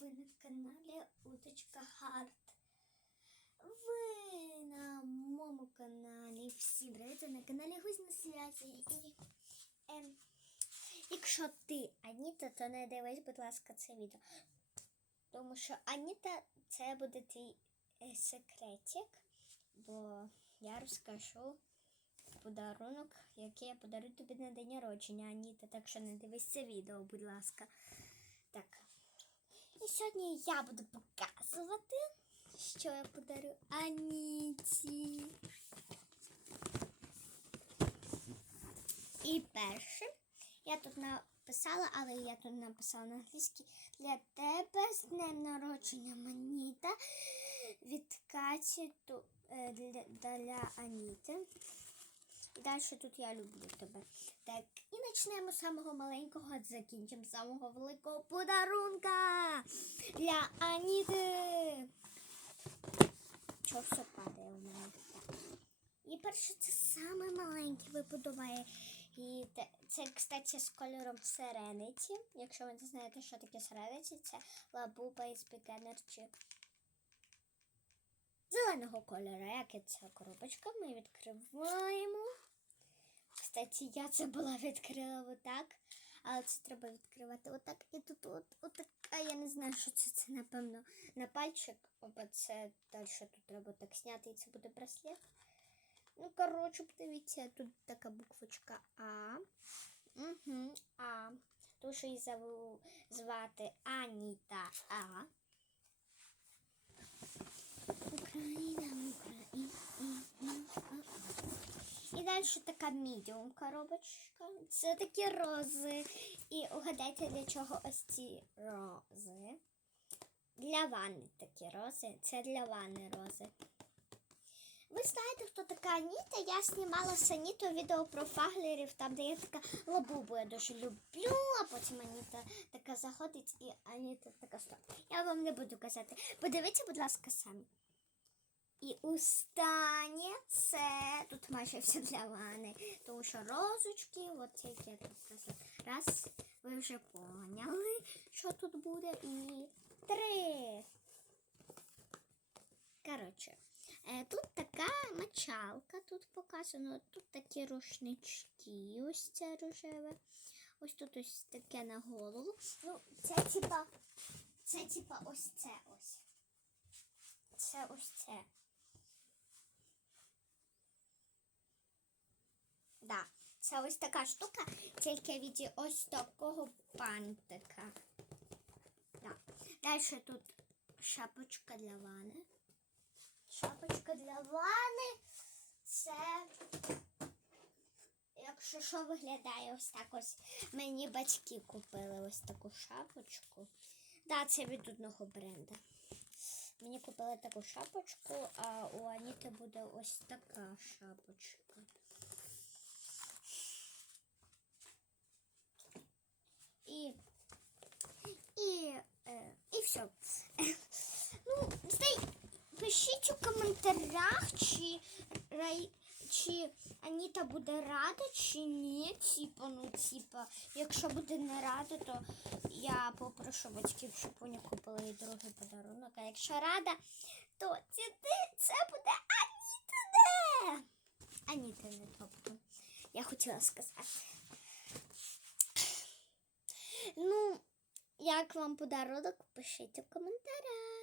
Ви на каналі Уточка Харт. Ви на моєму каналі. Всім привіт, на каналі Гусь на святі. І ем, якщо ти Аніта, то не дивись, будь ласка, це відео. Тому що Аніта це буде твій е, секретик, бо я розкажу подарунок, який я подарую тобі на день народження, Аніта. Так що не дивись це відео, будь ласка. Так. Сьогодні я буду показувати, що я подарю Аніті. І перше, я тут написала, але я тут написала на англійській для тебе з днем народження Маніта від Каті е, для, для Аніти. І далі тут я люблю тебе. Так, і почнемо з самого маленького, а закінчимо з самого великого подарунка для Аніти. Що все падає у мене? І перше це саме маленьке виподобає. І це, кстати, з кольором сирениці. Якщо ви не знаєте, що таке сирениці, це лабуба із Energy зеленого кольору. Як і ця коробочка, ми відкриваємо. Кстати, я це була відкрила отак, але це треба відкривати отак. І тут от, отак, а я не знаю, що це, це напевно на пальчик, бо це далі тут треба так зняти, і це буде браслет. Ну, коротше, подивіться, тут така буквочка А. Угу, А. Ту, що її звати Аніта А. далі така мідіум коробочка. Це такі рози. І угадайте, для чого ось ці рози. Для ванни такі рози. Це для ванни рози. Ви знаєте, хто така Аніта? Я знімала з Анітою відео про фаглерів, там, де я така лабубу я дуже люблю, а потім Аніта така заходить і Аніта така стоп. Я вам не буду казати. Подивіться, будь ласка, самі. І останнє це тут майже все для ванни. Тому що розочки, от які я тут просто раз, ви вже поняли, що тут буде. І три. Коротше, е, тут така мочалка, тут показано, тут такі рушнички, ось це рожеве. Ось тут ось таке на голову. Ну, це типа, це типа ось це ось. Це ось це. Да, це ось така штука, тільки в віді ось такого пантика. Да. Далі тут шапочка для ванни. Шапочка для ванни. Це, якщо що виглядає ось так ось. Мені батьки купили ось таку шапочку. Да, це від одного бренда. Мені купили таку шапочку, а у Аніти буде ось така шапочка. І, і, е, і все. Ну, стей, пишіть у чи, рай, чи Аніта буде рада, чи ні. Типа, ну, типа, якщо буде не рада, то я попрошу батьків, щоб вони купили їй другий подарунок. А якщо рада, то це, буде Анітине. Анітине, тобто. Я хотіла сказати. Ну, як вам подарунок, пишіть у коментарях.